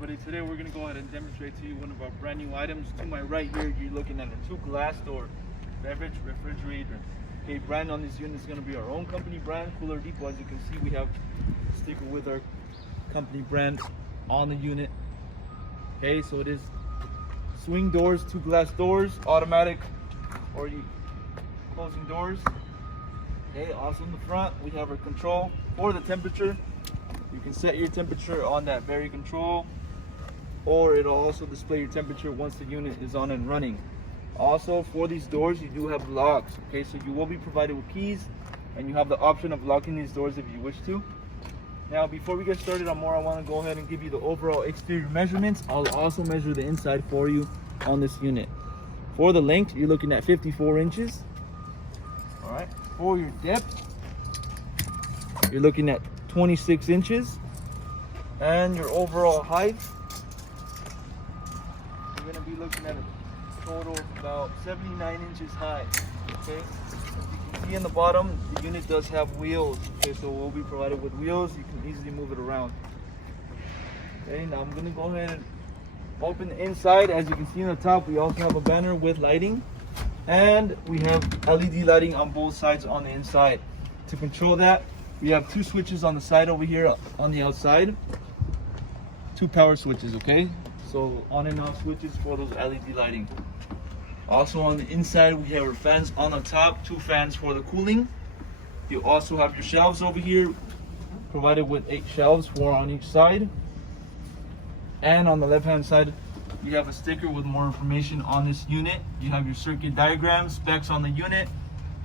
But today we're going to go ahead and demonstrate to you one of our brand new items. To my right here, you're looking at a 2 glass door beverage refrigerator. Okay, brand on this unit is going to be our own company brand, Cooler Depot. As you can see, we have a sticker with our company brand on the unit. Okay, so it is swing doors, 2 glass doors, automatic or you closing doors. Okay, also in the front we have our control for the temperature. You can set your temperature on that very control, or it'll also display your temperature once the unit is on and running. Also, for these doors you do have locks. Okay, so you will be provided with keys and you have the option of locking these doors if you wish to. Now before we get started on more, I want to go ahead and give you the overall exterior measurements. I'll also measure the inside for you on this unit. For the length, you're looking at 54 inches. All right, for your depth, you're looking at 26 inches. And your overall height, you're going to be looking at a total of about 79 inches high. Okay, as you can see in the bottom, the unit does have wheels. Okay, so we'll be provided with wheels. You can easily move it around. Okay, now I'm going to go ahead and open the inside. As you can see on the top, we also have a banner with lighting, and we have LED lighting on both sides on the inside. To control that, we have 2 switches on the side over here on the outside. 2 power switches, okay? So on and off switches for those LED lighting. Also on the inside, we have our fans on the top, 2 fans for the cooling. You also have your shelves over here, provided with 8 shelves, 4 on each side. And on the left hand side, you have a sticker with more information on this unit. You have your circuit diagram, specs on the unit.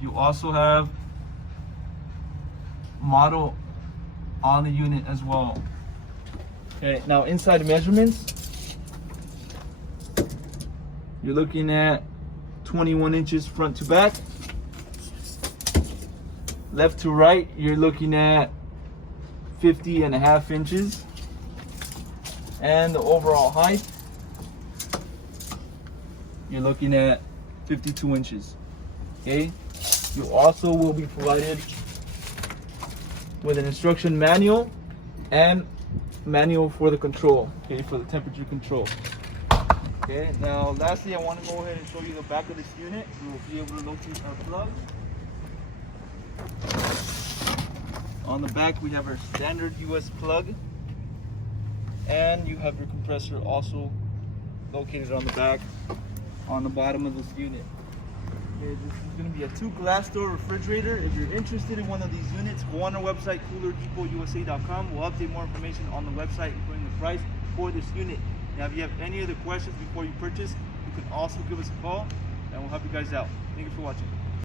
You also have model on the unit as well. Okay, now inside measurements, you're looking at 21 inches front to back. Left to right, you're looking at 50.5 inches. And the overall height, you're looking at 52 inches. Okay, you also will be provided with an instruction manual and manual for the control, okay, for the temperature control. Okay, now lastly, I want to go ahead and show you the back of this unit. You will be able to locate our plug. On the back, we have our standard US plug, and you have your compressor also located on the back, on the bottom of this unit. Okay, this is going to be a 2 glass door refrigerator. If you're interested in one of these units, go on our website, coolerdepot.usa.com. We'll update more information on the website, including the price for this unit. Now, if you have any other questions before you purchase, you can also give us a call, and we'll help you guys out. Thank you for watching.